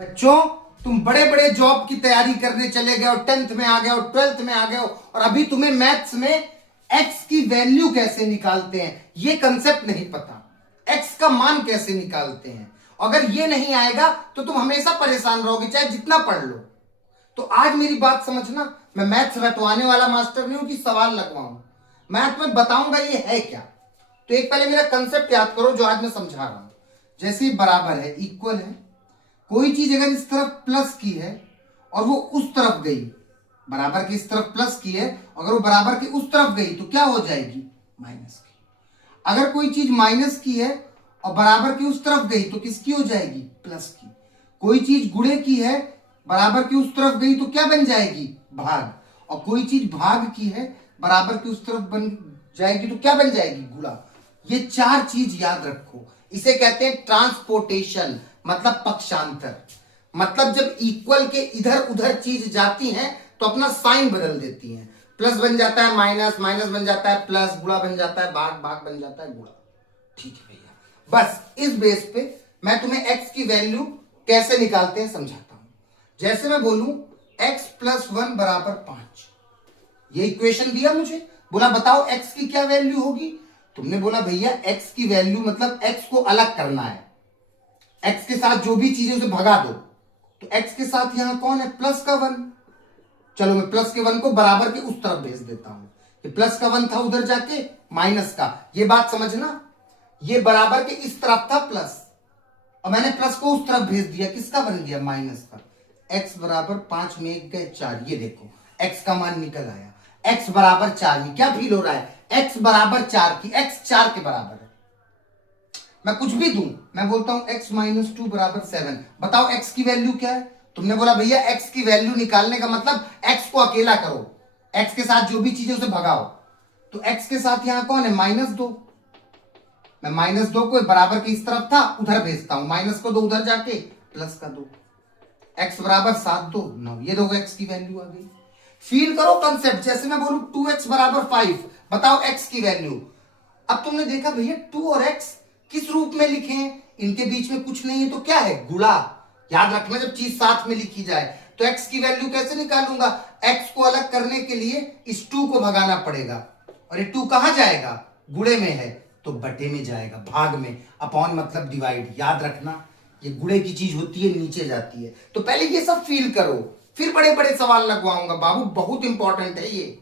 बच्चों, तुम बड़े बड़े जॉब की तैयारी करने चले गए हो, 10th में आ गए हो, 12th में आ गए हो, और अभी तुम्हें मैथ्स में एक्स की वैल्यू कैसे निकालते हैं ये कंसेप्ट नहीं पता। एक्स का मान कैसे निकालते हैं, अगर ये नहीं आएगा तो तुम हमेशा परेशान रहोगे चाहे जितना पढ़ लो। तो आज मेरी बात समझना, मैं मैथ्स रटवाने वाला मास्टर नहीं हूं कि सवाल लगवाऊं। मैथ में बताऊंगा ये है क्या। तो एक पहले मेरा कंसेप्ट याद करो जो आज मैं समझा रहा हूं। जैसे बराबर है, इक्वल है, कोई चीज अगर इस तरफ प्लस की है और वो उस तरफ गई, बराबर की इस तरफ प्लस की है, अगर वो बराबर की उस तरफ गई तो क्या हो जाएगी? माइनस की। अगर कोई चीज माइनस की है और बराबर की उस तरफ गई तो किसकी हो जाएगी? प्लस की। कोई चीज गुणे की है, बराबर की उस तरफ गई तो क्या बन जाएगी? भाग। और कोई चीज भाग की है, बराबर की उस तरफ बन जाएगी तो क्या बन जाएगी? गुणा। ये चार चीज याद रखो, इसे कहते हैं ट्रांसपोर्टेशन, मतलब पक्षांतर। मतलब जब इक्वल के इधर उधर चीज जाती हैं तो अपना साइन बदल देती हैं। प्लस बन जाता है माइनस, माइनस बन जाता है प्लस, गुणा बन जाता है भाग, भाग बन जाता है गुणा। ठीक है भैया, बस इस बेस पे मैं तुम्हें एक्स की वैल्यू कैसे निकालते हैं समझाता हूं। जैसे मैं बोलूं एक्स प्लस 1 बराबर 5, ये इक्वेशन दिया मुझे, बोला बताओ एक्स की क्या वैल्यू होगी। तुमने बोला भैया एक्स की वैल्यू मतलब एक्स को अलग करना है, एक्स के साथ जो भी चीजें उसे भगा दो। तो एक्स के साथ यहां कौन है? प्लस का 1। चलो मैं प्लस के 1 को बराबर के उस तरफ भेज देता हूं। ये प्लस का 1 था उधर जाके माइनस का, ये बात समझना। ये बराबर के इस तरफ था प्लस, और मैंने प्लस को उस तरफ भेज दिया, किसका बन गया? माइनस का। एक्स बराबर 5 में 1 गए 4, ये देखो एक्स का मान निकल आया। एक्स बराबर 4 में क्या फील हो रहा है? एक्स बराबर 4 की, एक्स 4 के बराबर है। मैं कुछ भी दूं, मैं बोलता हूं x माइनस 2 बराबर 7, बताओ x की वैल्यू क्या है? तुमने बोला भैया x की वैल्यू निकालने का मतलब x को अकेला करो, x के साथ जो भी चीजें उसे भगाओ। तो x के साथ यहां कौन है? -2। मैं -2 को बराबर की इस तरफ था उधर भेजता हूं, माइनस को 2 उधर जाके प्लस का 2, x बराबर 7 2 9, ये देखो x की वैल्यू आ गई। फील करो कंसेप्ट। जैसे मैं बोलूं 2x बराबर 5, बताओ x की वैल्यू। अब तुमने देखा भैया 2 और x किस रूप में लिखे हैं, इनके बीच में कुछ नहीं है तो क्या है? गुणा। याद रखना जब चीज साथ में लिखी जाए तो x की वैल्यू कैसे निकालूंगा? x को अलग करने के लिए इस 2 को भगाना पड़ेगा, और ये 2 कहां जाएगा? गुणे में है तो बटे में जाएगा, भाग में। अपॉन मतलब डिवाइड, याद रखना ये गुणे की चीज होती है, नीचे जाती है। तो पहले ये सब फील करो, फिर बड़े बड़े सवाल लगवाऊंगा बाबू, बहुत इंपॉर्टेंट है ये।